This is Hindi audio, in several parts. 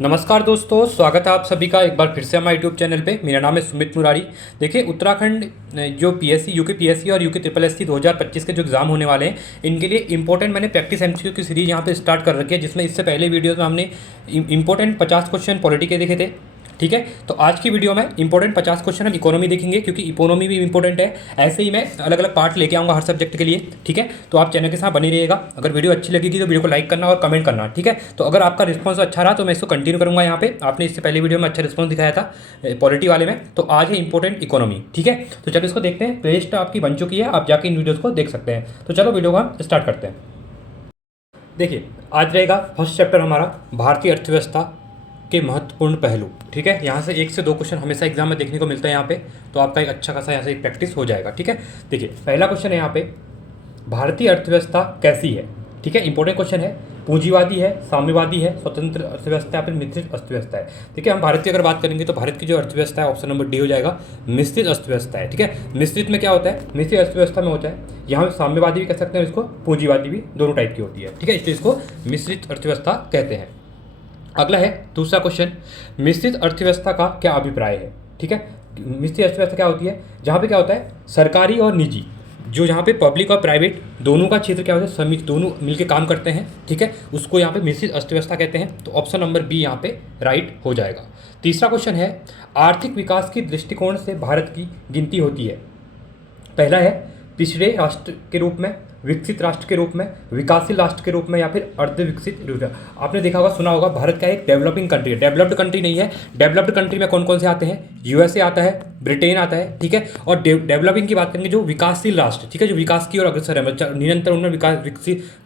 नमस्कार दोस्तों, स्वागत है आप सभी का एक बार फिर से हमारे यूट्यूब चैनल पे। मेरा नाम है सुमित मुरारी। देखिए, उत्तराखंड जो पीएससी, यूके पीएससी और यूके ट्रिपल एससी 2025 के जो एग्ज़ाम होने वाले हैं, इनके लिए इंपॉर्टेंट मैंने प्रैक्टिस एमसीक्यू की सीरीज यहाँ पे स्टार्ट कर रखी है, जिसमें इससे पहले वीडियोज़ में हमने इंपॉर्टेंट 50 क्वेश्चन पॉलिटी के देखे थे। ठीक है, तो आज की वीडियो में इंपॉर्टेंट 50 क्वेश्चन हम इकोनॉमी देखेंगे, क्योंकि इकोनॉमी भी इंपॉर्टेंट है। ऐसे ही मैं अलग अलग पार्ट लेके आऊँगा हर सब्जेक्ट के लिए। ठीक है, तो आप चैनल के साथ बने रहिएगा। अगर वीडियो अच्छी लगेगी तो वीडियो को लाइक करना और कमेंट करना। ठीक है, तो अगर आपका रिस्पॉन्स अच्छा रहा तो मैं इसको कंटिन्यू करूँगा। यहाँ पे आपने इससे पहले वीडियो में अच्छा रिस्पॉन्स दिखाया था पॉलिटी वाले में, तो आज है इंपॉर्टेंट इकोनॉमी। ठीक है, तो चलो इसको देखते हैं। प्लेलिस्ट आपकी बन चुकी है, आप जाके इन वीडियोज़ को देख सकते हैं। तो चलो वीडियो को हम स्टार्ट करते हैं। देखिए, आज रहेगा फर्स्ट चैप्टर हमारा भारतीय अर्थव्यवस्था के महत्वपूर्ण पहलू। ठीक है, यहाँ से 1 से 2 क्वेश्चन हमेशा एग्जाम में देखने को मिलता है यहाँ पे, तो आपका एक अच्छा खासा यहाँ से एक प्रैक्टिस हो जाएगा। ठीक है, देखिए पहला क्वेश्चन है यहाँ पे, भारतीय अर्थव्यवस्था कैसी है। ठीक है, इंपॉर्टेंट क्वेश्चन है। पूंजीवादी है, साम्यवादी है, स्वतंत्र अर्थव्यवस्था है, फिर मिश्रित अर्थव्यवस्था है। ठीक है, हम भारत की अगर बात करेंगे तो भारत की जो अर्थव्यवस्था है, ऑप्शन नंबर डी हो जाएगा, मिश्रित अर्थव्यवस्था है। ठीक है, मिश्रित में क्या होता है, मिश्रित अर्थव्यवस्था में होता है, यहाँ साम्यवादी भी कह सकते हैं इसको, पूंजीवादी भी, दोनों टाइप की होती है। ठीक है, इसलिए इसको मिश्रित अर्थव्यवस्था कहते हैं। अगला है दूसरा क्वेश्चन, मिश्रित अर्थव्यवस्था का क्या अभिप्राय है। ठीक है, मिश्रित अर्थव्यवस्था क्या होती है, जहाँ पे क्या होता है, सरकारी और निजी, जो यहाँ पे पब्लिक और प्राइवेट दोनों का क्षेत्र क्या होता है, समित दोनों मिलकर काम करते हैं। ठीक है, उसको यहाँ पे मिश्रित अर्थव्यवस्था कहते हैं। तो ऑप्शन नंबर बी यहाँ पे राइट हो जाएगा। तीसरा क्वेश्चन है, आर्थिक विकास की दृष्टिकोण से भारत की गिनती होती है। पहला है पिछड़े राष्ट्र के रूप में, विकसित राष्ट्र के रूप में, विकासशील राष्ट्र के रूप में, या फिर अर्ध विकसित रूप में। आपने देखा होगा, सुना होगा, भारत का एक डेवलपिंग कंट्री है। डेवलप्ड कंट्री नहीं है। डेवलप्ड कंट्री में कौन कौन से आते हैं, यूएसए आता है, ब्रिटेन आता है। ठीक है, और डेवलपिंग की बात करेंगे जो विकासशील राष्ट्र, ठीक है, जो विकास की ओर अग्रसर है, निरंतर उनमें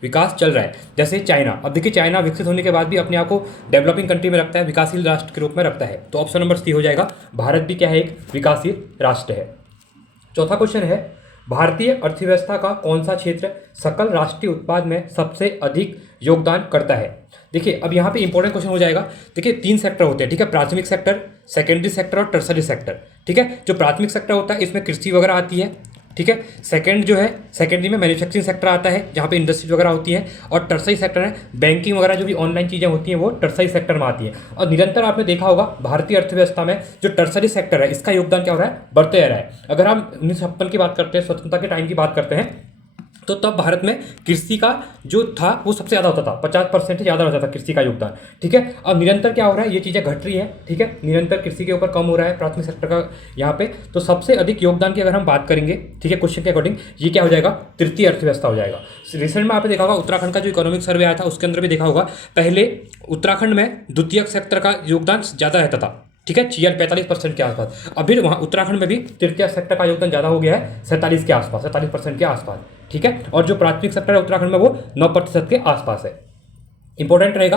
विकास चल रहा है। जैसे चाइना, अब देखिए चाइना विकसित होने के बाद भी अपने आप को डेवलपिंग कंट्री में रखता है, विकासशील राष्ट्र के रूप में रखता है। तो ऑप्शन नंबर सी हो जाएगा, भारत भी क्या है, एक विकासशील राष्ट्र है। चौथा क्वेश्चन है, भारतीय अर्थव्यवस्था का कौन सा क्षेत्र सकल राष्ट्रीय उत्पाद में सबसे अधिक योगदान करता है। देखिए, अब यहाँ पे इंपॉर्टेंट क्वेश्चन हो जाएगा। देखिए 3 सेक्टर होते हैं। ठीक है, प्राथमिक सेक्टर, सेकेंडरी सेक्टर और टर्सरी सेक्टर। ठीक है, जो प्राथमिक सेक्टर होता है इसमें कृषि वगैरह आती है। ठीक है, सेकंड जो है, सेकेंडरी में मैन्युफैक्चरिंग सेक्टर आता है, जहाँ पे इंडस्ट्रीज वगैरह होती है। और टर्सरी सेक्टर है, बैंकिंग वगैरह जो भी ऑनलाइन चीज़ें होती हैं वो टर्सरी सेक्टर में आती है। और निरंतर आपने देखा होगा भारतीय अर्थव्यवस्था में जो टर्सरी सेक्टर है, इसका योगदान क्या हो रहा है, बढ़ते जा रहा है। अगर हम 1956 की बात करते हैं, स्वतंत्रता के टाइम की बात करते हैं, तो तब भारत में कृषि का जो था वो सबसे ज़्यादा होता था, 50% से ज़्यादा होता था कृषि का योगदान। ठीक है, अब निरंतर क्या हो रहा है, ये चीज़ें घट रही हैं। ठीक है, निरंतर कृषि के ऊपर कम हो रहा है प्राथमिक सेक्टर का यहाँ पे। तो सबसे अधिक योगदान की अगर हम बात करेंगे, ठीक है, क्वेश्चन के अकॉर्डिंग, ये क्या हो जाएगा, तृतीय अर्थव्यवस्था हो जाएगा। रिसेंट में आपने देखा होगा, उत्तराखंड का जो इकोनॉमिक सर्वे आया था उसके अंदर भी देखा होगा, पहले उत्तराखंड में द्वितीयक सेक्टर का योगदान ज़्यादा रहता था। ठीक है, 45% के आसपास। अभी वहाँ उत्तराखंड में भी तृतीय सेक्टर का योगदान ज़्यादा हो गया है, 47 के आसपास, 47% के आसपास। ठीक है, और जो प्राथमिक सेक्टर है उत्तराखंड में वो 9% के आसपास है। इंपॉर्टेंट रहेगा।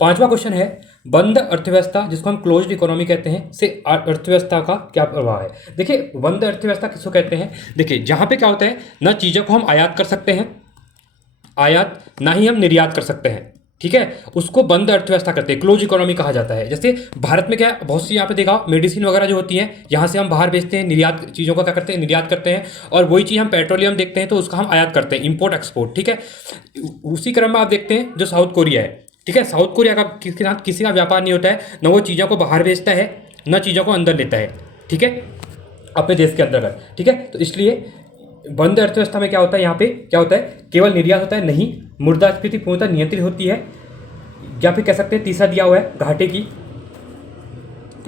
5वां क्वेश्चन है, बंद अर्थव्यवस्था जिसको हम क्लोज्ड इकोनॉमी कहते हैं से अर्थव्यवस्था का क्या प्रभाव है। देखिए, बंद अर्थव्यवस्था किसको कहते हैं, देखिए जहाँ पे क्या होता है, न चीज़ों को हम आयात कर सकते हैं, आयात ना ही हम निर्यात कर सकते हैं। ठीक है, उसको बंद अर्थव्यवस्था करते हैं, क्लोज इकोनॉमी कहा जाता है। जैसे भारत में क्या है, बहुत सी यहाँ पे देखा, मेडिसिन वगैरह जो होती है यहाँ से हम बाहर बेचते हैं, निर्यात चीज़ों का क्या करते हैं, निर्यात करते हैं। और वही चीज़ हम पेट्रोलियम देखते हैं तो उसका हम आयात करते हैं, इंपोर्ट एक्सपोर्ट। ठीक है, उसी क्रम में आप देखते हैं जो साउथ कोरिया है। ठीक है, साउथ कोरिया का किसके साथ किसी का व्यापार नहीं होता है, न वो चीज़ों को बाहर बेचता है, न चीज़ों को अंदर लेता है। ठीक है, अपने देश के अंतर्गत। ठीक है, तो इसलिए बंद अर्थव्यवस्था में क्या होता है, यहाँ पे क्या होता है, केवल निर्यात होता है, नहीं मुद्रास्फीति पूर्णतः नियंत्रित होती है। या फिर कह सकते हैं तीसरा दिया हुआ है घाटे की,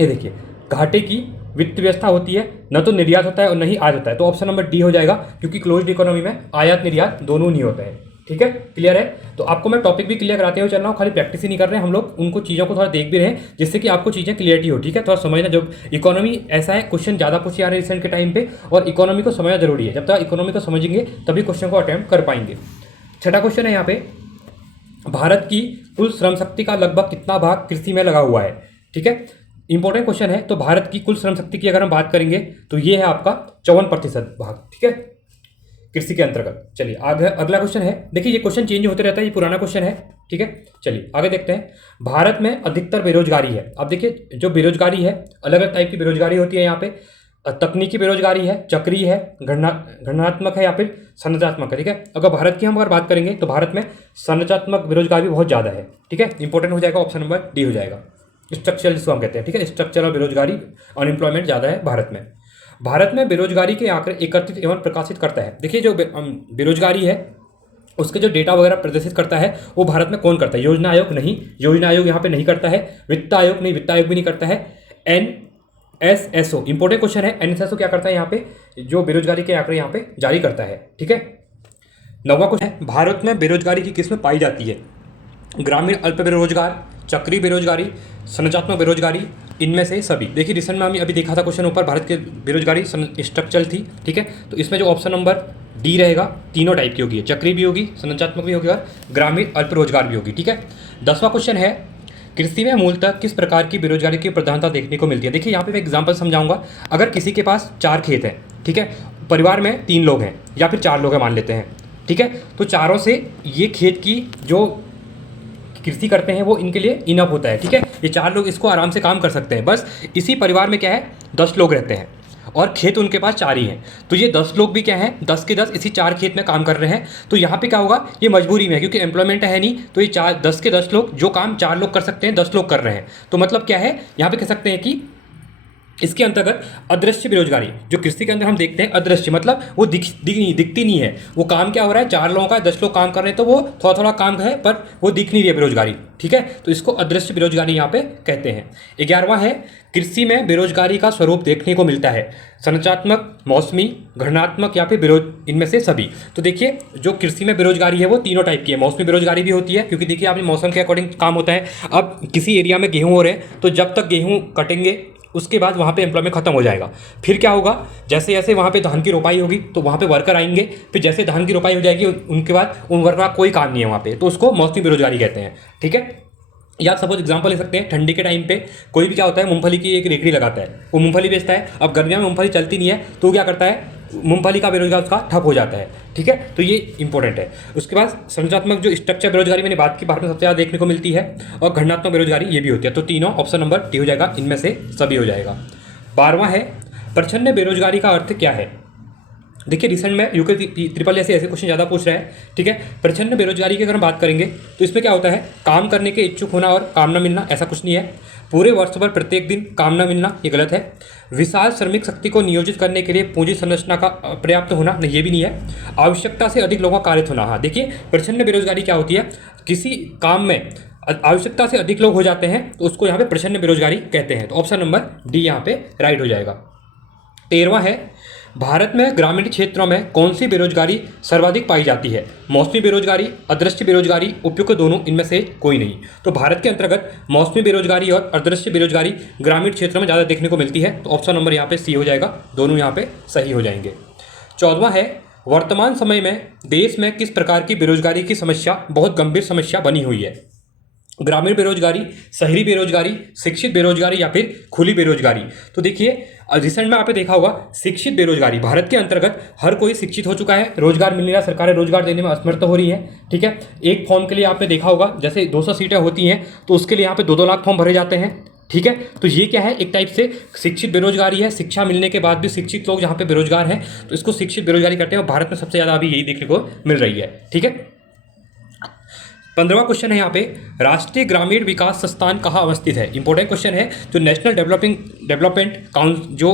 ये देखिए घाटे की वित्त व्यवस्था होती है, न तो निर्यात होता है और न ही आयात होता है। तो ऑप्शन नंबर डी हो जाएगा, क्योंकि क्लोज्ड इकोनॉमी में आयात निर्यात दोनों नहीं होते हैं। ठीक है, क्लियर है। तो आपको मैं टॉपिक भी क्लियर कराते हुए चल रहा हूँ, खाली प्रैक्टिस ही नहीं कर रहे हैं हम लोग, उनको चीज़ों को थोड़ा देख भी रहे हैं, जिससे कि आपको चीज़ें क्लियरिटी हो। ठीक है, थोड़ा समझना, जब इकोनॉमी ऐसा है, क्वेश्चन ज़्यादा पूछे आ रहे हैं रिसेंट के टाइम पे, और इकोनॉमी को समझना जरूरी है। जब तक इकोनॉमी को समझेंगे तभी क्वेश्चन को अटेम्प्ट कर पाएंगे। छठा क्वेश्चन है यहाँ पे, भारत की कुल श्रम शक्ति का लगभग कितना भाग कृषि में लगा हुआ है। ठीक है, इंपॉर्टेंट क्वेश्चन है। तो भारत की कुल श्रम शक्ति की अगर हम बात करेंगे तो ये है आपका 54% भाग। ठीक है, कृषि के अंतर्गत। चलिए आगे, अगला क्वेश्चन है। देखिए ये क्वेश्चन चेंज होते रहता है, ये पुराना क्वेश्चन है। ठीक है, चलिए आगे देखते हैं। भारत में अधिकतर बेरोजगारी है। अब देखिए जो बेरोजगारी है, अलग अलग टाइप की बेरोजगारी होती है यहाँ पे। तकनीकी बेरोजगारी है, चक्रीय है, गणनात्मक है, या फिर संरचनात्मक है। ठीक है, अगर भारत की हम अगर बात करेंगे तो भारत में संरचनात्मक बेरोजगारी भी बहुत ज़्यादा है। ठीक है, इंपॉर्टेंट हो जाएगा, ऑप्शन नंबर डी हो जाएगा। स्ट्रक्चरल जिसको हम कहते हैं, ठीक है। स्ट्रक्चर और बेरोजगारी, अनएम्प्लॉयमेंट ज़्यादा है भारत में। भारत में बेरोजगारी के आंकड़े एकत्रित एवं प्रकाशित करता है। देखिए जो बेरोजगारी है उसके जो डेटा वगैरह प्रदर्शित करता है वो भारत में कौन करता है? योजना आयोग नहीं, योजना आयोग यहाँ पे नहीं करता है। वित्त आयोग नहीं, वित्त आयोग भी नहीं करता है। NSSO, इंपॉर्टेंट क्वेश्चन है, NSSO क्या करता है यहाँ पे? जो बेरोजगारी के आंकड़े यहाँ पे जारी करता है, ठीक है। 9वां क्वेश्चन है, भारत में बेरोजगारी की किस्में पाई जाती है? ग्रामीण अल्प बेरोजगार, चक्रीय बेरोजगारी, संरचनात्मक बेरोजगारी, इनमें से सभी। देखिए रिसेंट में हमने अभी देखा था क्वेश्चन ऊपर, भारत की बेरोजगारी स्ट्रक्चरल थी, ठीक है। तो इसमें जो ऑप्शन नंबर डी रहेगा, तीनों टाइप की होगी, चक्रीय भी होगी, संरचनात्मक भी होगी और ग्रामीण अल्प रोजगार भी होगी, ठीक है। 10वां क्वेश्चन है, कृषि में मूलतः किस प्रकार की बेरोजगारी की प्रधानता देखने को मिलती है? देखिए यहाँ पे मैं एग्जांपल समझाऊंगा। अगर किसी के पास 4 खेत हैं, ठीक है, परिवार में 3 लोग हैं या फिर 4 लोग हैं मान लेते हैं, ठीक है, तो चारों से ये खेत की जो कृषि करते हैं वो इनके लिए इनफ होता है, ठीक है। ये 4 लोग इसको आराम से काम कर सकते हैं। बस इसी परिवार में क्या है, 10 लोग रहते हैं और खेत उनके पास 4 ही हैं, तो ये 10 लोग भी क्या हैं, 10 के 10 इसी 4 खेत में काम कर रहे हैं। तो यहाँ पे क्या होगा, ये मजबूरी में है क्योंकि एम्प्लॉयमेंट है नहीं, तो ये 10 के 10 लोग जो काम 4 लोग कर सकते हैं 10 लोग कर रहे हैं। तो मतलब क्या है, यहाँ पे कह सकते हैं कि इसके अंतर्गत अदृश्य बेरोजगारी, जो कृषि के अंदर हम देखते हैं अदृश्य मतलब वो दिखती नहीं है। वो काम क्या हो रहा है, 4 लोगों का 10 लोग काम कर रहे हैं, तो वो थोड़ा थोड़ा काम है पर वो दिख नहीं रही है बेरोजगारी, ठीक है। तो इसको अदृश्य बेरोजगारी यहाँ पे कहते हैं। 11वां है, कृषि में बेरोजगारी का स्वरूप देखने को मिलता है? संरचनात्मक, मौसमी, गणनात्मक या फिर इनमें से सभी। तो देखिए जो कृषि में बेरोजगारी है वो तीनों टाइप की है। मौसमी बेरोजगारी भी होती है क्योंकि देखिए आपने मौसम के अकॉर्डिंग काम होता है। अब किसी एरिया में गेहूँ हो रहे हैं तो जब तक गेहूँ कटेंगे उसके बाद वहाँ पे एम्प्लॉयमेंट खत्म हो जाएगा। फिर क्या होगा, जैसे जैसे वहाँ पे धान की रोपाई होगी तो वहाँ पे वर्कर आएंगे, फिर जैसे धान की रोपाई हो जाएगी उनके बाद उन वर्कर का कोई काम नहीं है वहाँ पे, तो उसको मौसमी बेरोजगारी कहते हैं, ठीक है। या सपोज एग्जांपल ले सकते हैं, ठंडी के टाइम पे कोई भी क्या होता है, मूंगफली की एक रेकड़ी लगाता है, वो मूंगफली बेचता है। अब गर्मियों में मूंगफली चलती नहीं है तो क्या करता है, मूंगफली का बेरोजगार उसका ठप हो जाता है, ठीक है। तो ये इंपॉर्टेंट है। उसके बाद संरचनात्मक जो स्ट्रक्चर बेरोजगारी मैंने बात की, भारत में सबसे ज़्यादा देखने को मिलती है, और गणनात्मक बेरोजगारी ये भी होती है। तो तीनों ऑप्शन नंबर डी हो जाएगा, इनमें से सभी हो जाएगा। 12वां है, प्रच्छन्न बेरोजगारी का अर्थ क्या है? देखिए रिसेंट में यूके ट्रिपल ऐसे क्वेश्चन ज़्यादा पूछ रहे हैं, ठीक है। प्रच्छन्न बेरोजगारी की अगर हम बात करेंगे तो इसमें क्या होता है, काम करने के इच्छुक होना और काम न मिलना, ऐसा कुछ नहीं है। पूरे वर्ष भर प्रत्येक दिन काम न मिलना, ये गलत है। विशाल श्रमिक शक्ति को नियोजित करने के लिए पूंजी संरचना का पर्याप्त होना, नहीं ये भी नहीं है। आवश्यकता से अधिक लोगों का कार्यरत होना, हाँ देखिए प्रच्छन्न बेरोजगारी क्या होती है, किसी काम में आवश्यकता से अधिक लोग हो जाते हैं तो उसको यहाँ पे प्रच्छन्न बेरोजगारी कहते हैं। तो ऑप्शन नंबर डी यहाँ पे राइट हो जाएगा। 13वां है, भारत में ग्रामीण क्षेत्रों में कौन सी बेरोजगारी सर्वाधिक पाई जाती है? मौसमी बेरोजगारी, अदृश्य बेरोजगारी, उपयुक्त दोनों, इनमें से कोई नहीं। तो भारत के अंतर्गत मौसमी बेरोजगारी और अदृश्य बेरोजगारी ग्रामीण क्षेत्रों में ज़्यादा देखने को मिलती है। तो ऑप्शन नंबर यहाँ पे सी हो जाएगा, दोनों यहाँ पे सही हो जाएंगे। 14वां है, वर्तमान समय में देश में किस प्रकार की बेरोजगारी की समस्या बहुत गंभीर समस्या बनी हुई है? ग्रामीण बेरोजगारी, शहरी बेरोजगारी, शिक्षित बेरोजगारी या फिर खुली बेरोजगारी। तो देखिए रिसेंट में आपने देखा होगा, शिक्षित बेरोजगारी, भारत के अंतर्गत हर कोई शिक्षित हो चुका है, रोजगार मिल रहा है, सरकारें रोजगार देने में असमर्थ हो रही है, ठीक है। एक फॉर्म के लिए आपने देखा होगा जैसे 200 सीटें होती हैं तो उसके लिए यहाँ पे 2-2 लाख फॉर्म भरे जाते हैं, ठीक है। तो ये क्या है, एक टाइप से शिक्षित बेरोजगारी है, शिक्षा मिलने के बाद भी शिक्षित लोग जहाँ पे बेरोजगार हैं तो इसको शिक्षित बेरोजगारी करते हैं, और भारत में सबसे ज़्यादा अभी यही देखने को मिल रही है, ठीक है। 15वां क्वेश्चन है यहाँ पे, राष्ट्रीय ग्रामीण विकास संस्थान कहाँ अवस्थित है? इंपॉर्टेंट क्वेश्चन है। जो नेशनल डेवलपमेंट काउंसिल, जो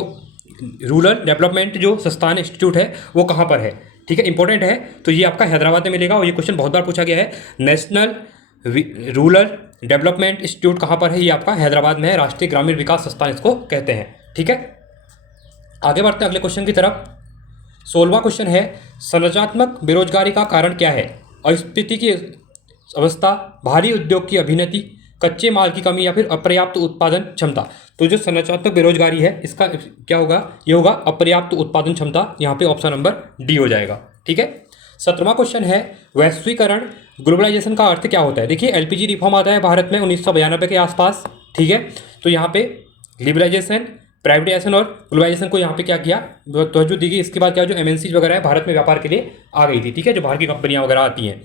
रूरल डेवलपमेंट जो संस्थान इंस्टीट्यूट है वो कहाँ पर है, ठीक है, इंपॉर्टेंट है। तो ये आपका हैदराबाद में मिलेगा और ये क्वेश्चन बहुत बार पूछा गया है। नेशनल रूरल डेवलपमेंट इंस्टीट्यूट कहाँ पर है? ये आपका हैदराबाद में है, राष्ट्रीय ग्रामीण विकास संस्थान इसको कहते हैं, ठीक है। आगे बढ़ते हैं अगले क्वेश्चन की तरफ। 16वां क्वेश्चन है, संरचनात्मक बेरोजगारी का कारण क्या है? अस्थिति की अवस्था, भारी उद्योग की अभिनति, कच्चे माल की कमी या फिर अपर्याप्त उत्पादन क्षमता। तो जो संरचनात्मक बेरोजगारी है इसका क्या होगा, ये होगा अपर्याप्त उत्पादन क्षमता, यहाँ पे ऑप्शन नंबर डी हो जाएगा, ठीक है। 17वां क्वेश्चन है, वैश्वीकरण ग्लोबलाइजेशन का अर्थ क्या होता है? देखिए एलपीजी रिफॉर्म आता है भारत में 1992 के आसपास, ठीक है। तो यहाँ पे लिबरलाइजेशन, प्राइवेटाइजेशन और ग्लोबलाइजेशन को यहाँ पे क्या किया, तवज्जो दी गई। इसके बाद क्या, जो एमएनसी वगैरह है भारत में व्यापार के लिए आ गई थी, ठीक है, जो बाहर की कंपनियां वगैरह आती हैं।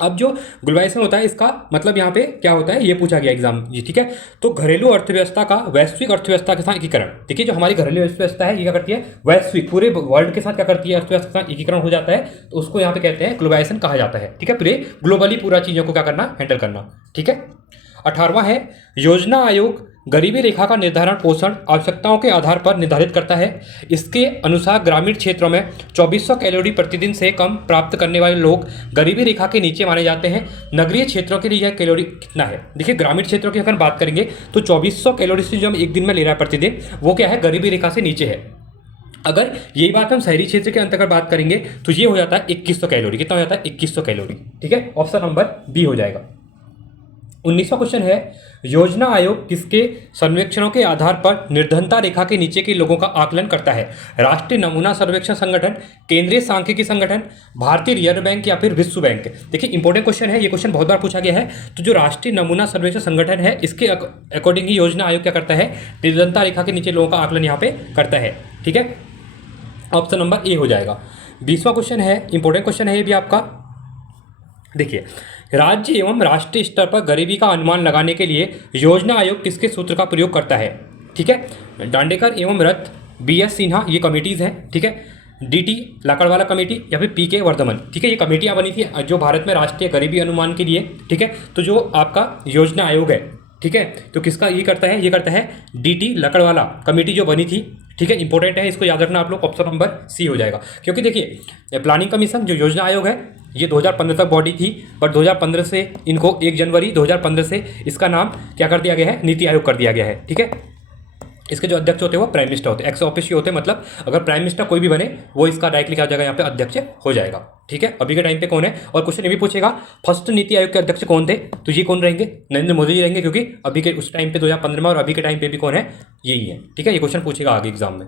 अब जो ग्लोबलाइजेशन होता है इसका मतलब यहाँ पे क्या होता है, ये पूछा गया एग्जाम जी, ठीक है। तो घरेलू अर्थव्यवस्था का वैश्विक अर्थव्यवस्था के साथ एकीकरण। देखिए जो हमारी घरेलू अर्थव्यवस्था है ये क्या करती है, वैश्विक पूरे वर्ल्ड के साथ क्या करती है, अर्थव्यवस्था के साथ एकीकरण हो जाता है, तो उसको यहाँ पे कहते हैं ग्लोबलाइजेशन कहा जाता है, ठीक है। पूरे ग्लोबली पूरा चीज़ों को क्या करना, हैंडल करना, ठीक है। 18वां है योजना आयोग गरीबी रेखा का निर्धारण पोषण आवश्यकताओं के आधार पर निर्धारित करता है। इसके अनुसार ग्रामीण क्षेत्रों में 2400 कैलोरी प्रतिदिन से कम प्राप्त करने वाले लोग गरीबी रेखा के नीचे माने जाते हैं। नगरीय क्षेत्रों के लिए यह कैलोरी कितना है? देखिए, ग्रामीण क्षेत्रों की अगर बात करेंगे तो 2400 कैलोरी से जो हम एक दिन में ले रहा है प्रतिदिन, वो क्या है? गरीबी रेखा से नीचे है। अगर यही बात हम शहरी क्षेत्र के अंतर्गत बात करेंगे तो ये हो जाता है 2100 कैलोरी। कितना हो जाता है? 2100 कैलोरी। ठीक है, ऑप्शन नंबर बी हो जाएगा। 19वां क्वेश्चन है योजना आयोग किसके सर्वेक्षणों के आधार पर निर्धनता रेखा के नीचे के लोगों का आकलन करता है? राष्ट्रीय नमूना सर्वेक्षण संगठन, केंद्रीय सांख्यिकी संगठन, भारतीय रिजर्व बैंक या फिर विश्व बैंक? देखिए, इंपॉर्टेंट क्वेश्चन है, ये क्वेश्चन बहुत बार पूछा गया है। तो जो राष्ट्रीय नमूना सर्वेक्षण संगठन है, इसके अकॉर्डिंग ही योजना आयोग क्या करता है? निर्धनता रेखा के नीचे लोगों का आकलन यहाँ पे करता है। ठीक है, ऑप्शन नंबर ए हो जाएगा। 20वां क्वेश्चन है, इंपॉर्टेंट क्वेश्चन है ये भी आपका। देखिए, राज्य एवं राष्ट्रीय स्तर पर गरीबी का अनुमान लगाने के लिए योजना आयोग किसके सूत्र का प्रयोग करता है? ठीक है, दांडेकर एवं रथ, BS सिन्हा, ये कमेटीज़ हैं। ठीक है, DT लाकड़वाला कमेटी या फिर PK वर्धमन। ठीक है, ये कमेटियाँ बनी थी जो भारत में राष्ट्रीय गरीबी अनुमान के लिए। ठीक है, तो जो आपका योजना आयोग है, ठीक है, तो किसका ये करता है? ये करता है DT लकड़वाला कमेटी जो बनी थी। ठीक है, इंपॉर्टेंट है, इसको याद रखना आप लोग। ऑप्शन नंबर सी हो जाएगा। क्योंकि देखिए, प्लानिंग कमीशन जो योजना आयोग है, ये 2015 तक बॉडी थी, बट 2015 से इनको 1 जनवरी 2015 से इसका नाम क्या कर दिया गया है? नीति आयोग कर दिया गया है। ठीक है, इसके जो अध्यक्ष होते हैं वो प्राइम मिनिस्टर होते हैं, एक्स ऑफिशियो होते हैं। मतलब अगर प्राइम मिनिस्टर कोई भी बने, वो इसका डायरेक्टली क्या हो जाएगा? यहाँ पे अध्यक्ष हो जाएगा। ठीक है, अभी के टाइम पे कौन है? और क्वेश्चन ये भी पूछेगा फर्स्ट नीति आयोग के अध्यक्ष कौन थे? तो ये कौन रहेंगे? नरेंद्र मोदी जी रहेंगे, क्योंकि अभी के उस टाइम पे 2015 में और अभी के टाइम पे भी कौन है? यही है। ठीक है, ये क्वेश्चन पूछेगा आगे एग्जाम में।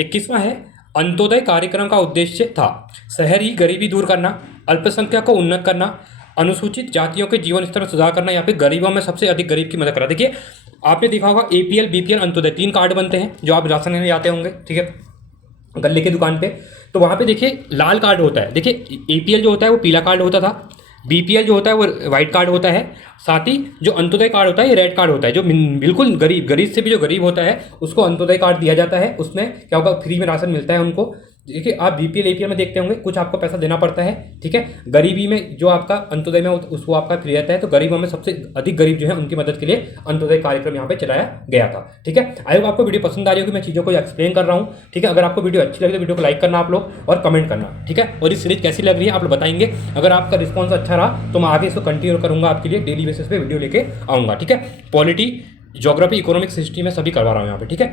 21वां है अंत्योदय कार्यक्रम का उद्देश्य था शहरी गरीबी दूर करना, अल्पसंख्यक को उन्नत करना, अनुसूचित जातियों के जीवन स्तर में सुधार करना या फिर गरीबों में सबसे अधिक गरीब की मदद करना। देखिए, आपने देखा होगा APL, BPL, अंत्योदय 3 कार्ड बनते हैं जो आप राशन लेने जाते होंगे। ठीक है, गल्ले की दुकान पे, तो वहाँ पे देखिए लाल कार्ड होता है। देखिए, APL जो होता है वो पीला कार्ड होता था, BPL जो होता है वो वाइट कार्ड होता है, साथ ही जो अंत्योदय कार्ड होता है ये रेड कार्ड होता है। जो बिल्कुल गरीब से भी जो गरीब होता है उसको अंत्योदय कार्ड दिया जाता है। उसमें क्या होगा? फ्री में राशन मिलता है उनको। देखिए, आप BPL APL में देखते होंगे कुछ आपको पैसा देना पड़ता है। ठीक है, गरीबी में जो आपका अंत्योदय में उसको आपका फ्री रहता है। तो गरीबों में सबसे अधिक गरीब जो है उनकी मदद के लिए अंत्योदय कार्यक्रम यहाँ पे चलाया गया था। ठीक है, आई होप आपको वीडियो पसंद आ रही होगी, मैं चीज़ों को एक्सप्लेन कर रहा हूँ। ठीक है, अगर आपको वीडियो अच्छी लगे तो वीडियो को लाइक करना आप लोग और कमेंट करना। ठीक है, और इस सीरीज कैसी लग रही है आप लोग बताएंगे। अगर आपका रिस्पॉन्स अच्छा रहा तो मैं आगे इसको कंटिन्यू करूँगा, आपके लिए डेली बेसिस पे वीडियो लेके आऊँगा। ठीक है, पॉलिटी, ज्योग्राफी, इकोनॉमिक्स, हिस्ट्री में सभी करवा रहा हूँ यहाँ पे। ठीक है,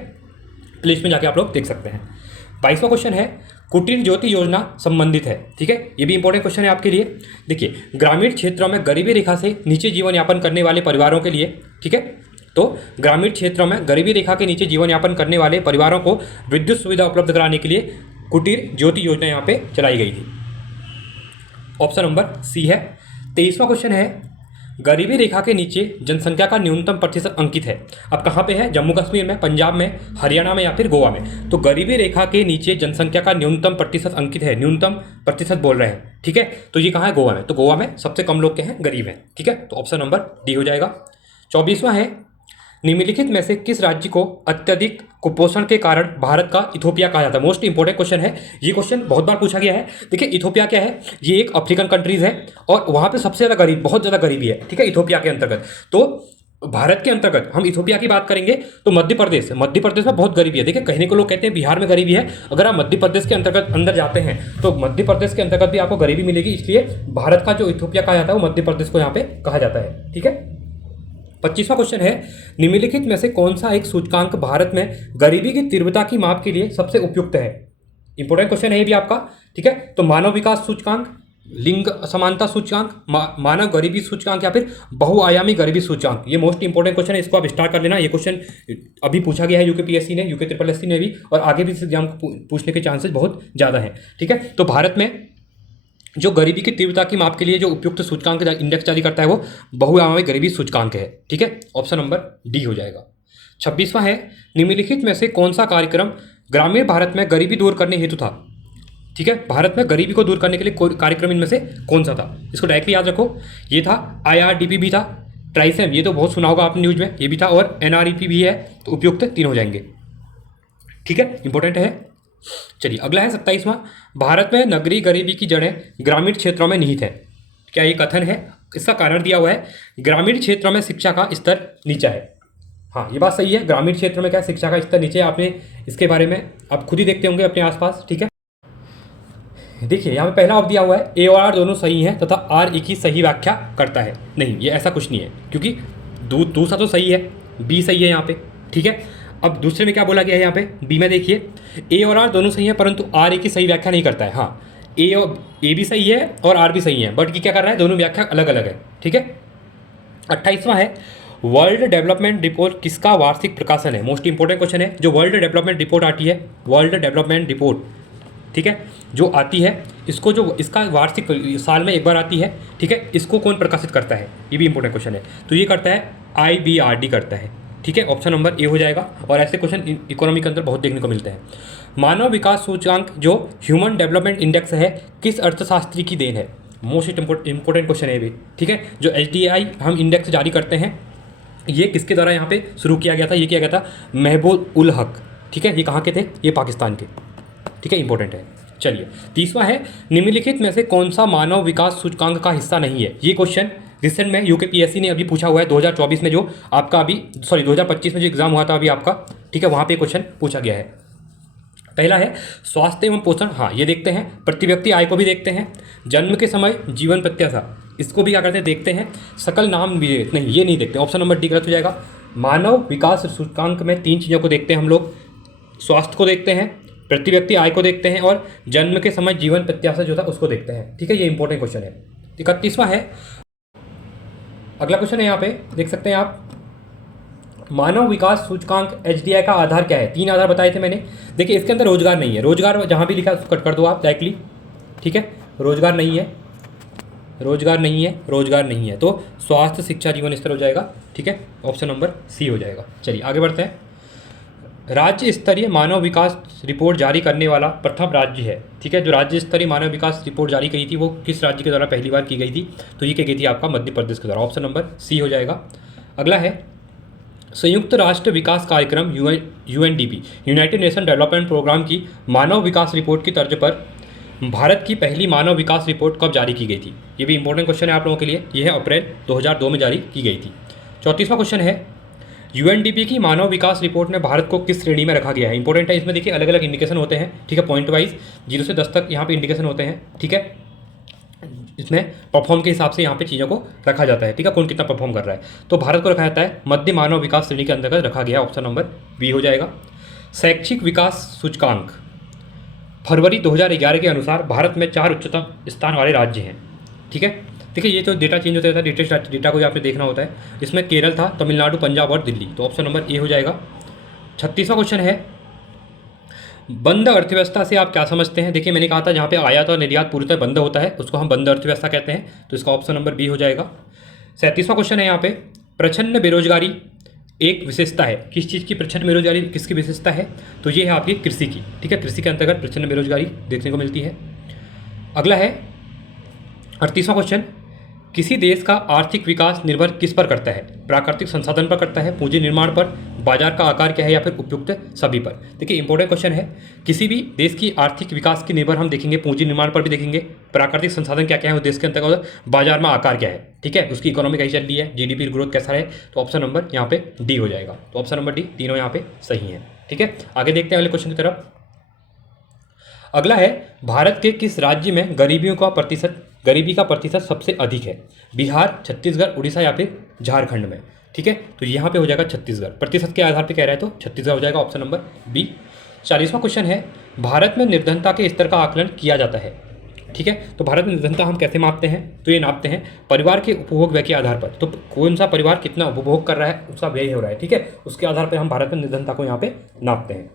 प्लेलिस्ट में जाके आप लोग देख सकते हैं। 22वां क्वेश्चन है कुटीर ज्योति योजना संबंधित है। ठीक है, ये भी इंपॉर्टेंट क्वेश्चन है आपके लिए। देखिए, ग्रामीण क्षेत्रों में गरीबी रेखा से नीचे जीवन यापन करने वाले परिवारों के लिए, ठीक है, तो ग्रामीण क्षेत्रों में गरीबी रेखा के नीचे जीवन यापन करने वाले परिवारों को विद्युत सुविधा उपलब्ध कराने के लिए कुटीर ज्योति योजना यहाँ पे चलाई गई थी। ऑप्शन नंबर सी है। 23वां क्वेश्चन है गरीबी रेखा के नीचे जनसंख्या का न्यूनतम प्रतिशत अंकित है। अब कहाँ पे है? जम्मू कश्मीर में, पंजाब में, हरियाणा में या फिर गोवा में? तो गरीबी रेखा के नीचे जनसंख्या का न्यूनतम प्रतिशत अंकित है, न्यूनतम प्रतिशत बोल रहे हैं। ठीक है, तो ये कहाँ है? गोवा में। तो गोवा में सबसे कम लोग के हैं? गरीब हैं। ठीक है, तो ऑप्शन नंबर डी हो जाएगा। 24वां है निम्नलिखित में से किस राज्य को अत्यधिक कुपोषण के कारण भारत का इथोपिया कहा जाता है? मोस्ट इंपॉर्टेंट क्वेश्चन है ये। क्वेश्चन बहुत बार पूछा गया है। देखिए, इथोपिया क्या है? ये एक अफ्रीकन कंट्रीज है और वहाँ पे सबसे ज़्यादा गरीब, बहुत ज़्यादा गरीबी है। ठीक है, इथोपिया के अंतर्गत। तो भारत के अंतर्गत हम इथोपिया की बात करेंगे तो मध्य प्रदेश में बहुत गरीबी है। देखिए, कहने को लोग कहते हैं बिहार में गरीबी है, अगर आप मध्य प्रदेश के अंतर्गत अंदर जाते हैं तो मध्य प्रदेश के अंतर्गत भी आपको गरीबी मिलेगी। इसलिए भारत का जो इथोपिया कहा जाता है वो मध्य प्रदेश को यहाँ पे कहा जाता है। ठीक है, 25वां क्वेश्चन है निम्नलिखित में से कौन सा एक सूचकांक भारत में गरीबी की तीव्रता की माप के लिए सबसे उपयुक्त है? इंपॉर्टेंट क्वेश्चन है ये भी आपका। ठीक है, तो मानव विकास सूचकांक, लिंग समानता सूचकांक, मानव गरीबी सूचकांक या फिर बहुआयामी गरीबी सूचकांक? ये मोस्ट इंपॉर्टेंट क्वेश्चन है, इसको आप स्टार्ट कर लेना। ये क्वेश्चन अभी पूछा गया है UKPSC ने, UKSSC ने भी, और आगे भी इस एग्जाम को पूछने के चांसेस बहुत ज़्यादा हैं। ठीक है, तो भारत में जो गरीबी की तीव्रता की माप के लिए जो उपयुक्त सूचकांक इंडेक्स जारी करता है वो बहुआयामी गरीबी सूचकांक है। ठीक है, ऑप्शन नंबर डी हो जाएगा। 26वां है निम्नलिखित में से कौन सा कार्यक्रम ग्रामीण भारत में गरीबी दूर करने हेतु था? ठीक है, भारत में गरीबी को दूर करने के लिए कार्यक्रम इनमें से कौन सा था? इसको डायरेक्टली याद रखो। ये था IRDP भी था, ट्राइसेम ये तो बहुत सुना होगा आपने न्यूज में, ये भी था, और NREP भी है। तो उपयुक्त 3 हो जाएंगे। ठीक है, इंपॉर्टेंट है। चलिए अगला है 27वां। भारत में नगरीय गरीबी की जड़ें ग्रामीण क्षेत्रों में निहित है। क्या ये कथन है? इसका कारण दिया हुआ है ग्रामीण क्षेत्रों में शिक्षा का स्तर नीचा है। हाँ, ये बात सही है, ग्रामीण क्षेत्रों में क्या शिक्षा का स्तर नीचे है। आपने इसके बारे में आप खुद ही देखते होंगे अपने आसपास। ठीक है, देखिए यहाँ पे पहला ऑप्शन दिया हुआ है ए और आर दोनों सही हैं तथा आर ई की सही व्याख्या करता है। नहीं, ये ऐसा कुछ नहीं है, क्योंकि दूसरा तो सही है, बी सही है यहाँ पे। ठीक है, अब दूसरे में क्या बोला गया है यहाँ पे बी में, देखिए ए और आर दोनों सही हैं परंतु आर ई की सही व्याख्या नहीं करता है। हाँ, ए भी सही है और आर भी सही है, बट ये क्या कर रहा है, दोनों व्याख्या अलग अलग है। ठीक है, 28वां है वर्ल्ड डेवलपमेंट रिपोर्ट किसका वार्षिक प्रकाशन है। मोस्ट इंपॉर्टेंट क्वेश्चन है। जो वर्ल्ड डेवलपमेंट रिपोर्ट आती है, वर्ल्ड डेवलपमेंट रिपोर्ट, ठीक है, जो आती है, इसको जो इसका वार्षिक साल में एक बार आती है। ठीक है, इसको कौन प्रकाशित करता है, ये भी इंपॉर्टेंट क्वेश्चन है। तो ये करता है IBRD करता है। ठीक है, ऑप्शन नंबर ए हो जाएगा। और ऐसे क्वेश्चन इकोनॉमी के अंदर बहुत देखने को मिलते हैं। मानव विकास सूचकांक जो ह्यूमन डेवलपमेंट इंडेक्स है किस अर्थशास्त्री की देन है। मोस्ट इंपॉर्टेंट क्वेश्चन है भी। ठीक है, जो HDI हम इंडेक्स जारी करते हैं, ये किसके द्वारा यहाँ पे शुरू किया गया था, ये किया गया था महबूब उल हक। ठीक है, ये कहाँ के थे, ये पाकिस्तान के। ठीक है, इंपॉर्टेंट है। चलिए, 30वां है निम्नलिखित में से कौन सा मानव विकास सूचकांक का हिस्सा नहीं है। ये क्वेश्चन रिसेंट में UKPSC ने अभी पूछा हुआ है, 2024 में जो आपका अभी 2025 में जो एग्जाम हुआ था अभी आपका। ठीक है, वहाँ पे क्वेश्चन पूछा गया है। पहला है स्वास्थ्य एवं पोषण। हाँ, ये देखते हैं। प्रति व्यक्ति आय को भी देखते हैं। जन्म के समय जीवन प्रत्याशा, इसको भी क्या करते हैं, देखते हैं। सकल नाम भी नहीं, ये नहीं देखते। ऑप्शन नंबर डी गलत हो जाएगा। मानव विकास सूचकांक में 3 चीज़ों को देखते हैं हम लोग। स्वास्थ्य को देखते हैं, प्रति व्यक्ति आय को देखते हैं, और जन्म के समय जीवन प्रत्याशा जो था उसको देखते हैं। ठीक है, ये इंपॉर्टेंट क्वेश्चन है। 31वां है, अगला क्वेश्चन है, यहाँ पे देख सकते हैं आप। मानव विकास सूचकांक HDI का आधार क्या है। 3 आधार बताए थे मैंने। देखिए, इसके अंदर रोजगार नहीं है। रोजगार जहाँ भी लिखा है उसको कट कर दो आप डायरेक्टली। ठीक है, रोजगार नहीं है, रोजगार नहीं है, रोजगार नहीं है, तो स्वास्थ्य शिक्षा जीवन स्तर हो जाएगा। ठीक है, ऑप्शन नंबर सी हो जाएगा। चलिए आगे बढ़ते हैं। राज्य स्तरीय मानव विकास रिपोर्ट जारी करने वाला प्रथम राज्य है। ठीक है, जो राज्य स्तरीय मानव विकास रिपोर्ट जारी की थी वो किस राज्य के द्वारा पहली बार की गई थी, तो ये क्या गई थी आपका मध्य प्रदेश के द्वारा। ऑप्शन नंबर सी हो जाएगा। अगला है संयुक्त राष्ट्र विकास कार्यक्रम UNDP, united nation development programme की मानव विकास रिपोर्ट की तर्ज पर भारत की पहली मानव विकास रिपोर्ट कब जारी की गई थी। ये भी इंपॉर्टेंट क्वेश्चन है आप लोगों के लिए। ये है अप्रैल 2002 में जारी की गई थी। 34वां क्वेश्चन है UNDP की मानव विकास रिपोर्ट में भारत को किस श्रेणी में रखा गया है। इंपॉर्टेंट है, इसमें देखिए अलग अलग इंडिकेशन होते हैं। ठीक है, पॉइंट वाइज 0 से 10 तक यहाँ पे इंडिकेशन होते हैं। ठीक है, इसमें परफॉर्म के हिसाब से यहाँ पे चीज़ों को रखा जाता है। ठीक है, कौन कितना परफॉर्म कर रहा है, तो भारत को रखा जाता है मध्य मानव विकास श्रेणी के अंतर्गत रखा गया। ऑप्शन नंबर बी हो जाएगा। शैक्षिक विकास सूचकांक फरवरी 2011 के अनुसार भारत में 4 उच्चतम स्थान वाले राज्य हैं। ठीक है, देखिए ये तो डेटा चेंज होता है, लेटेस्ट डेटा को आपने देखना होता है। इसमें केरल था, तमिलनाडु, पंजाब और दिल्ली, तो ऑप्शन नंबर ए हो जाएगा। 36वां क्वेश्चन है बंद अर्थव्यवस्था से आप क्या समझते हैं। देखिए मैंने कहा था जहाँ पे आयात और निर्यात पूरी तरह बंद होता है उसको हम बंद अर्थव्यवस्था कहते हैं, तो इसका ऑप्शन नंबर बी हो जाएगा। 37वां क्वेश्चन है यहाँ पे प्रच्छन्न बेरोजगारी एक विशेषता है। किस चीज़ की प्रच्छन्न बेरोजगारी किसकी विशेषता है, तो ये है आपकी कृषि की। ठीक है, कृषि के अंतर्गत प्रच्छन्न बेरोजगारी देखने को मिलती है। अगला है 38वां क्वेश्चन किसी देश का आर्थिक विकास निर्भर किस पर करता है। प्राकृतिक संसाधन पर करता है, पूंजी निर्माण पर, बाजार का आकार क्या है, या फिर उपयुक्त सभी पर। देखिए इंपॉर्टेंट क्वेश्चन है। किसी भी देश की आर्थिक विकास की निर्भर हम देखेंगे पूंजी निर्माण पर भी देखेंगे, प्राकृतिक संसाधन क्या क्या है उस देश के अंतर्गत, बाजार में आकार क्या है। ठीक है, उसकी इकोनॉमी कैसी चल रही है, GDP ग्रोथ कैसा है, तो ऑप्शन नंबर यहाँ पे डी हो जाएगा। तो ऑप्शन नंबर डी तीनों यहाँ पे सही है। ठीक है, आगे देखते हैं अगले क्वेश्चन की तरफ। अगला है भारत के किस राज्य में गरीबी का प्रतिशत सबसे अधिक है। बिहार, छत्तीसगढ़, उड़ीसा या फिर झारखंड में। ठीक है, तो यहाँ पे हो जाएगा छत्तीसगढ़। प्रतिशत के आधार पे कह रहा है तो छत्तीसगढ़ हो जाएगा, ऑप्शन नंबर बी। 40वां क्वेश्चन है भारत में निर्धनता के स्तर का आकलन किया जाता है। ठीक है, तो भारत में निर्धनता हम कैसे मापते हैं, तो ये नापते हैं परिवार के उपभोग व्यय के आधार पर। तो कौन सा परिवार कितना उपभोग कर रहा है उसका व्यय हो रहा है। ठीक है, उसके आधार पर हम भारत में निर्धनता को यहाँ पे नापते हैं।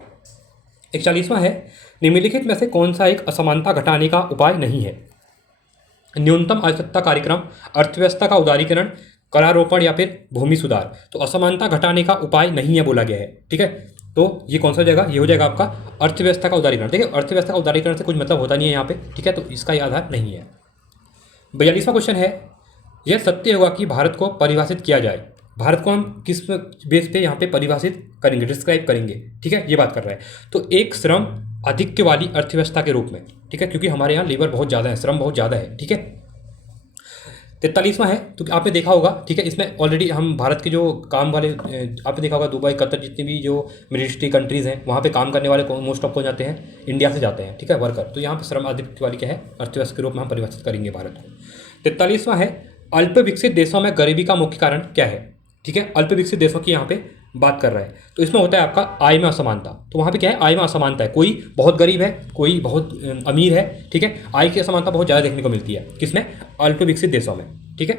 41वां है निम्नलिखित में से कौन सा एक असमानता घटाने का उपाय नहीं है। न्यूनतम आवश्यकता कार्यक्रम, अर्थव्यवस्था का उदारीकरण, करारोपण या फिर भूमि सुधार। तो असमानता घटाने का उपाय नहीं है बोला गया है। ठीक है, तो ये कौन सा हो जाएगा, ये हो जाएगा आपका अर्थव्यवस्था का उदारीकरण। देखिए अर्थव्यवस्था का उदारीकरण से कुछ मतलब होता नहीं है यहाँ पे। ठीक है, तो इसका ये आधार नहीं है। 42वां क्वेश्चन है यह सत्य होगा कि भारत को परिभाषित किया जाए। भारत को हम किस बेस पे यहाँ पे परिभाषित करेंगे, डिस्क्राइब करेंगे। ठीक है, ये बात कर रहा है। तो एक श्रम आधिक्य वाली अर्थव्यवस्था के रूप में। ठीक है, क्योंकि हमारे यहाँ लेबर बहुत ज़्यादा है, श्रम बहुत ज़्यादा है। ठीक है, 43वां है, तो आपने देखा होगा, ठीक है, इसमें ऑलरेडी हम भारत के जो काम वाले आपने देखा होगा दुबई, कतर, जितनी भी जो मिलिट्री कंट्रीज़ हैं वहाँ पे काम करने वाले मोस्ट ऑफ को जाते हैं इंडिया से जाते हैं, ठीक है, वर्कर। तो यहाँ पे श्रम अधिपति वाली क्या है, अर्थव्यवस्था के रूप में हम परिभाषित करेंगे भारत को। 43वां है, अल्प विकसित देशों में गरीबी का मुख्य कारण क्या है, ठीक है, अल्प विकसित देशों की यहाँ पे बात कर रहा है। तो इसमें होता है आपका आय में असमानता। तो वहाँ पे क्या है, आय में असमानता है, कोई बहुत गरीब है, कोई बहुत अमीर है, ठीक है, आय की असमानता बहुत ज़्यादा देखने को मिलती है किसमें, अल्प विकसित देशों में, ठीक है।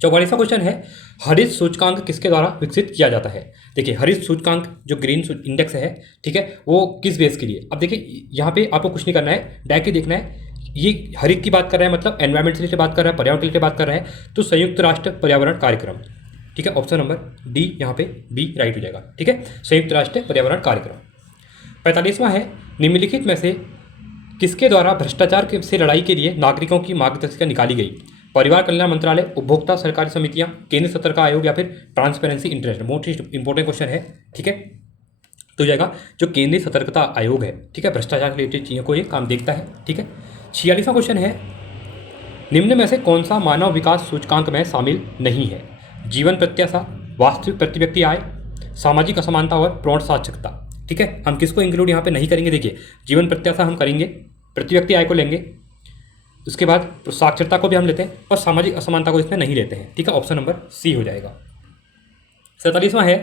44वां क्वेश्चन है, हरित सूचकांक किसके द्वारा विकसित किया जाता है। देखिए हरित सूचकांक जो ग्रीन इंडेक्स है, ठीक है, वो किस बेस के लिए। अब देखिए यहाँ पे आपको कुछ नहीं करना है, डायरेक्टली देखना है, ये हरित की बात कर रहा है, मतलब एनवायरमेंट से बात कर रहा है, पर्यावरण के लिए बात कर रहा है, तो संयुक्त राष्ट्र पर्यावरण कार्यक्रम, ठीक है, ऑप्शन नंबर डी यहाँ पे बी राइट हो जाएगा, ठीक है, संयुक्त राष्ट्र पर्यावरण कार्यक्रम। 45वां है, निम्नलिखित में से किसके द्वारा भ्रष्टाचार से लड़ाई के लिए नागरिकों की मार्गदर्शिका निकाली गई। परिवार कल्याण मंत्रालय, उपभोक्ता सरकारी समितियां, केंद्र सतर्क आयोग या फिर transparency international. Most important question है, ठीक है, तो जाएगा जो केंद्रीय सतर्कता आयोग है, ठीक है, भ्रष्टाचार से रिलेटेड चीज़ों को ये काम देखता है, ठीक है। 46वां क्वेश्चन है, निम्न में से कौन सा मानव विकास सूचकांक में शामिल नहीं है। जीवन प्रत्याशा, वास्तविक प्रति व्यक्ति आय, सामाजिक असमानता और प्रौढ़ साक्षरता, ठीक है, हम किसको इंक्लूड यहाँ पे नहीं करेंगे। देखिए जीवन प्रत्याशा हम करेंगे, प्रति व्यक्ति आय को लेंगे, उसके बाद साक्षरता को भी हम लेते हैं और सामाजिक असमानता को इसमें नहीं लेते हैं, ठीक है, ऑप्शन नंबर सी हो जाएगा। 47वां है,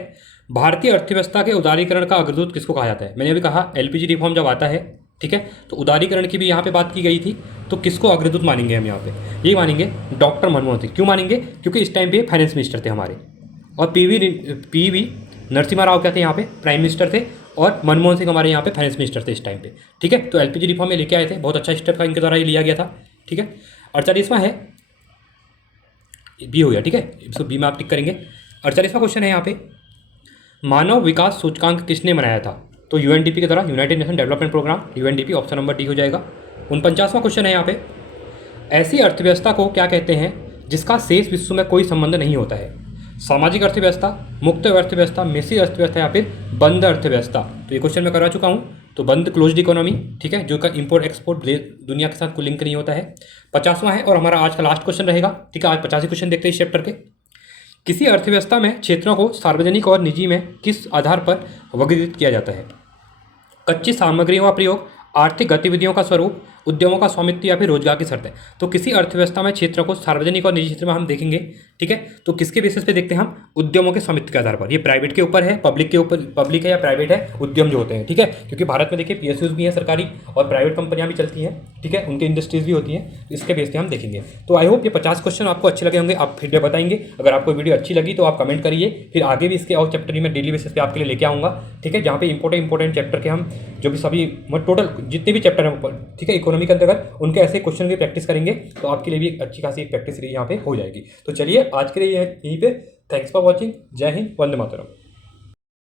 भारतीय अर्थव्यवस्था के उदारीकरण का अग्रदूत किसको कहा जाता है। मैंने अभी कहा एलपीजी रिफॉर्म जब आता है, ठीक है, तो उदारीकरण की भी यहाँ पे बात की गई थी, तो किसको अग्रदूत मानेंगे हम यहाँ पे, ये मानेंगे डॉक्टर मनमोहन सिंह। क्यों मानेंगे, क्योंकि इस टाइम पे फाइनेंस मिनिस्टर थे हमारे, और पीवी नरसिम्हा राव क्या थे यहाँ पे, प्राइम मिनिस्टर थे, और मनमोहन सिंह हमारे यहाँ पे फाइनेंस मिनिस्टर थे इस टाइम पे, ठीक है। तो एलपीजी रिफॉर्म में लेके आए थे, बहुत अच्छा स्टेप था इनके द्वारा ये लिया गया था, ठीक है। 48वां है, बी हो गया, ठीक है, इसको बी में आप टिक करेंगे। 48वां क्वेश्चन है यहाँ पे, मानव विकास सूचकांक किसने बनाया था। तो यूएनडीपी के द्वारा, united nation development programme, UNDP, option number D हो जाएगा। 49वां क्वेश्चन है यहाँ पे, ऐसी अर्थव्यवस्था को क्या कहते हैं जिसका शेष विश्व में कोई संबंध नहीं होता है। सामाजिक अर्थव्यवस्था, मुक्त अर्थव्यवस्था, मिश्रित अर्थव्यवस्था या फिर बंद अर्थव्यवस्था। तो ये क्वेश्चन मैं करवा चुका हूँ, तो बंद क्लोज्ड इकोनॉमी, ठीक है, जो का इंपोर्ट एक्सपोर्ट दुनिया के साथ कोई लिंक नहीं होता है। 50वां है और हमारा आज का लास्ट क्वेश्चन रहेगा, ठीक है, आज 50 क्वेश्चन देखते हैं इस चैप्टर के। किसी अर्थव्यवस्था में क्षेत्रों को सार्वजनिक और निजी में किस आधार पर वर्गीकृत किया जाता है। कच्ची सामग्रियों का प्रयोग, आर्थिक गतिविधियों का स्वरूप, उद्यमों का स्वामित्व या फिर रोजगार की शर्तें। तो किसी अर्थव्यवस्था में क्षेत्रों को सार्वजनिक और निजी क्षेत्र में हम देखेंगे, ठीक है, तो किसके बेसिस पे देखते हैं हम, उद्यमों के स्वामित्व के आधार पर। ये प्राइवेट के ऊपर है, पब्लिक के ऊपर, पब्लिक है या प्राइवेट है, उद्यम जो होते हैं, ठीक है, क्योंकि भारत में देखिए पीएसयूज भी हैं सरकारी और प्राइवेट कंपनियां भी चलती हैं, ठीक है, उनकी इंडस्ट्रीज भी होती हैं, इसके बेस पे हम देखेंगे। तो आई होप ये 50 क्वेश्चन आपको अच्छे लगे होंगे, आप फीडबैक बताएंगे। अगर आपको वीडियो अच्छी लगी तो आप कमेंट करिए, फिर आगे भी इसके और चैप्टर में डेली बेसिस पे आपके लिए लेके आऊँगा, ठीक है, जहाँ पे इंपॉर्टेंट चैप्टर के हम जो भी सभी टोटल जितने भी चैप्टर हैं, ठीक है, इकोनॉमी के अंतर्गत, उनके ऐसे क्वेश्चन की प्रैक्टिस करेंगे, तो आपके लिए भी एक अच्छी खासी प्रैक्टिस यहाँ पे हो जाएगी। तो चलिए आज के लिए यहीं पे, थैंक्स फॉर वॉचिंग, जय हिंद, वंदे मातरम।